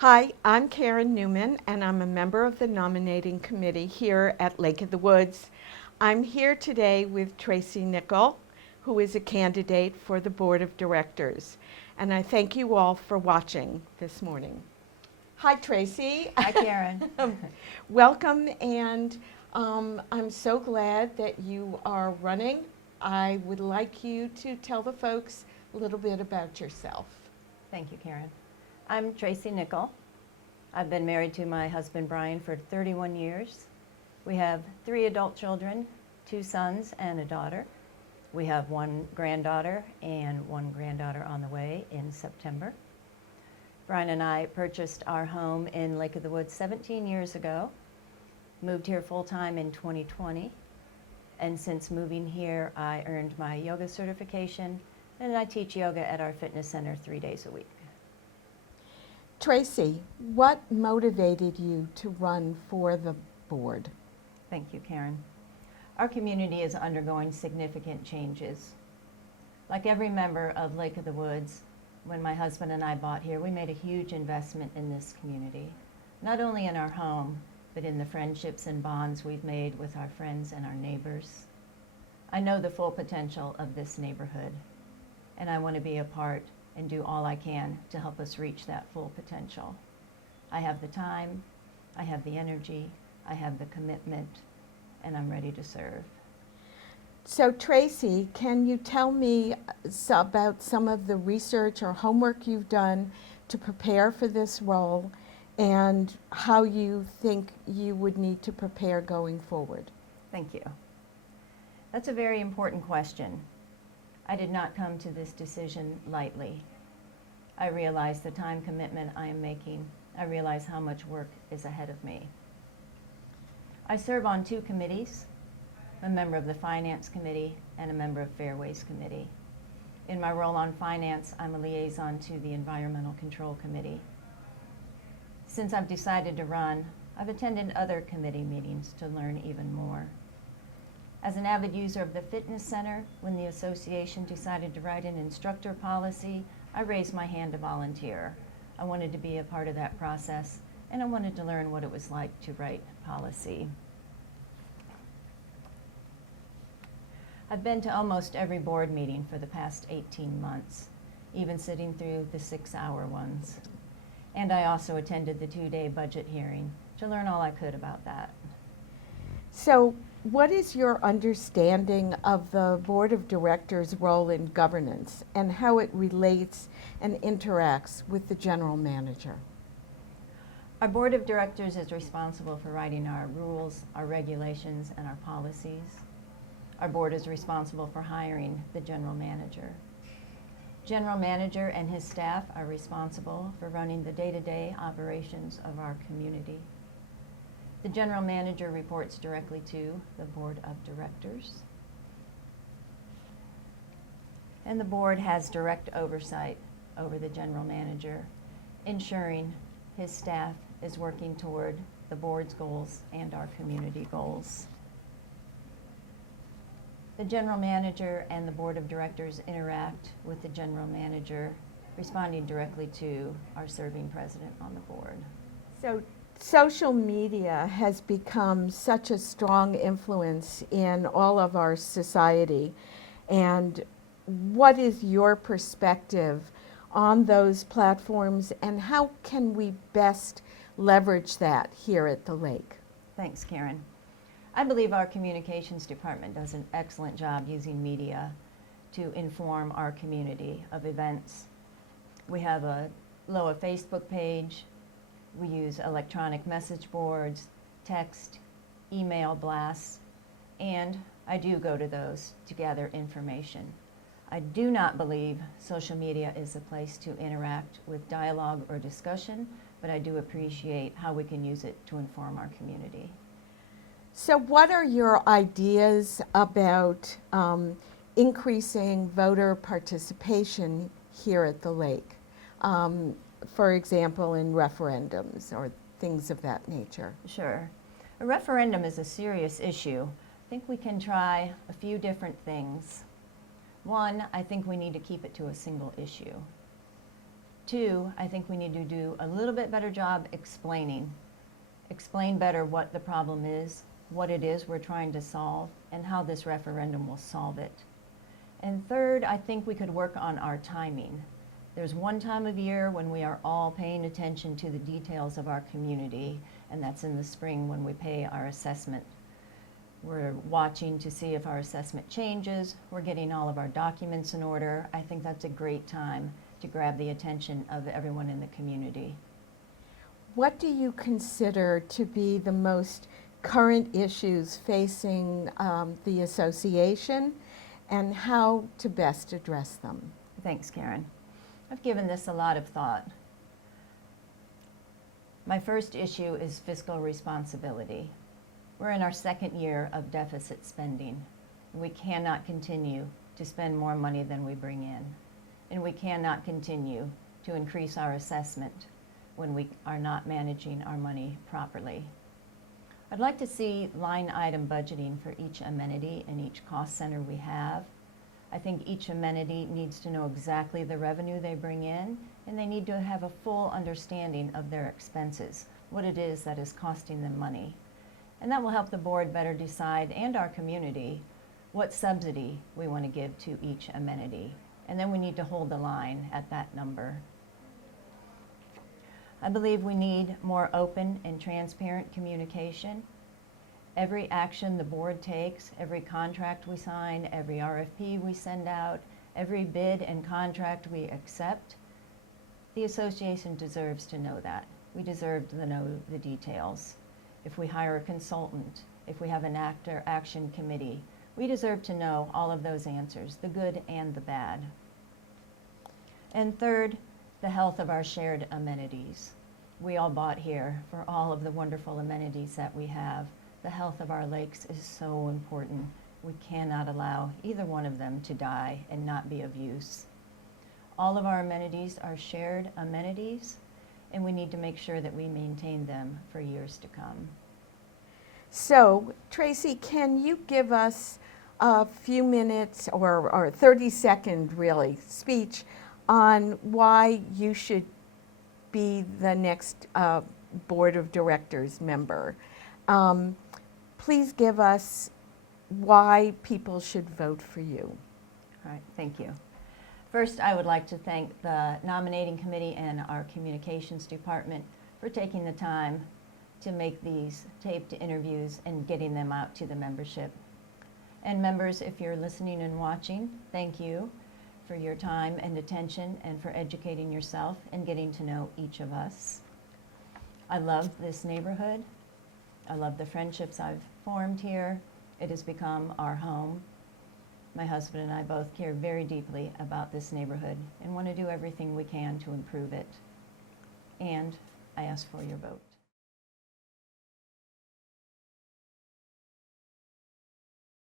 Hi, I'm Karen Newman, and I'm a member of the nominating committee here at Lake of the Woods. I'm here today with Traci Nicol, who is a candidate for the Board of Directors. And I thank you all for watching this morning. Hi, Traci. Hi, Karen. Welcome, and I'm so glad that you are running. I would like you to tell the folks a little bit about yourself. Thank you, Karen. I'm Traci Nicol. I've been married to my husband, Brian, for 31 years. We have 3 adult children, 2 sons and a daughter. We have 1 granddaughter and 1 granddaughter on the way in September. Brian and I purchased our home in Lake of the Woods 17 years ago, moved here full-time in 2020, and since moving here, I earned my yoga certification, and I teach yoga at our fitness center 3 days a week. Traci, what motivated you to run for the board? Thank you, Karen. Our community is undergoing significant changes. Like every member of Lake of the Woods, when my husband and I bought here, we made a huge investment in this community, not only in our home, but in the friendships and bonds we've made with our friends and our neighbors. I know the full potential of this neighborhood, and I want to be a part and do all I can to help us reach that full potential. I have the time, I have the energy, I have the commitment, and I'm ready to serve. So Traci, can you tell me about some of the research or homework you've done to prepare for this role and how you think you would need to prepare going forward? Thank you. That's a very important question. I did not come to this decision lightly. I realize the time commitment I am making. I realize how much work is ahead of me. I serve on 2 committees, a member of the Finance Committee and a member of Fairways Committee. In my role on Finance, I'm a liaison to the Environmental Control Committee. Since I've decided to run, I've attended other committee meetings to learn even more. As an avid user of the fitness center, when the association decided to write an instructor policy, I raised my hand to volunteer. I wanted to be a part of that process, and I wanted to learn what it was like to write policy. I've been to almost every board meeting for the past 18 months, even sitting through the 6-hour ones. And I also attended the 2-day budget hearing to learn all I could about that. So what is your understanding of the Board of Directors' role in governance and how it relates and interacts with the general manager? Our Board of Directors is responsible for writing our rules, our regulations, and our policies. Our board is responsible for hiring the general manager. General manager and his staff are responsible for running the day-to-day operations of our community. The general manager reports directly to the Board of Directors. And the board has direct oversight over the general manager, ensuring his staff is working toward the board's goals and our community goals. The general manager and the Board of Directors interact with the general manager, responding directly to our serving president on the board. So social media has become such a strong influence in all of our society. And what is your perspective on those platforms and how can we best leverage that here at the lake? Thanks, Karen. I believe our communications department does an excellent job using media to inform our community of events. We have a LOWA Facebook page. We use electronic message boards, text, email blasts, and I do go to those to gather information. I do not believe social media is a place to interact with dialogue or discussion, but I do appreciate how we can use it to inform our community. So what are your ideas about increasing voter participation here at the lake? For example, in referendums or things of that nature? Sure. A referendum is a serious issue. I think we can try a few different things. One, I think we need to keep it to a single issue. 2, I think we need to do a little bit better job explaining. Explain better what the problem is, what it is we're trying to solve, and how this referendum will solve it. And 3rd, I think we could work on our timing. There's one time of year when we are all paying attention to the details of our community, and that's in the spring when we pay our assessment. We're watching to see if our assessment changes. We're getting all of our documents in order. I think that's a great time to grab the attention of everyone in the community. What do you consider to be the most current issues facing the association, and how to best address them? Thanks, Karen. I've given this a lot of thought. My first issue is fiscal responsibility. We're in our 2nd year of deficit spending. We cannot continue to spend more money than we bring in. And we cannot continue to increase our assessment when we are not managing our money properly. I'd like to see line item budgeting for each amenity and each cost center we have. I think each amenity needs to know exactly the revenue they bring in, and they need to have a full understanding of their expenses, what it is that is costing them money. And that will help the board better decide, and our community, what subsidy we want to give to each amenity. And then we need to hold the line at that number. I believe we need more open and transparent communication. Every action the board takes, every contract we sign, every RFP we send out, every bid and contract we accept, the association deserves to know that. We deserve to know the details. If we hire a consultant, if we have an action committee, we deserve to know all of those answers, the good and the bad. And 3rd, the health of our shared amenities. We all bought here for all of the wonderful amenities that we have. The health of our lakes is so important. We cannot allow either one of them to die and not be of use. All of our amenities are shared amenities, and we need to make sure that we maintain them for years to come. So, Traci, can you give us a few minutes or 30-second really speech on why you should be the next Board of Directors member? Please give us why people should vote for you. All right, thank you. First, I would like to thank the nominating committee and our communications department for taking the time to make these taped interviews and getting them out to the membership. And members, if you're listening and watching, thank you for your time and attention and for educating yourself and getting to know each of us. I love this neighborhood. I love the friendships I've formed here. It has become our home. My husband and I both care very deeply about this neighborhood and want to do everything we can to improve it. And I ask for your vote.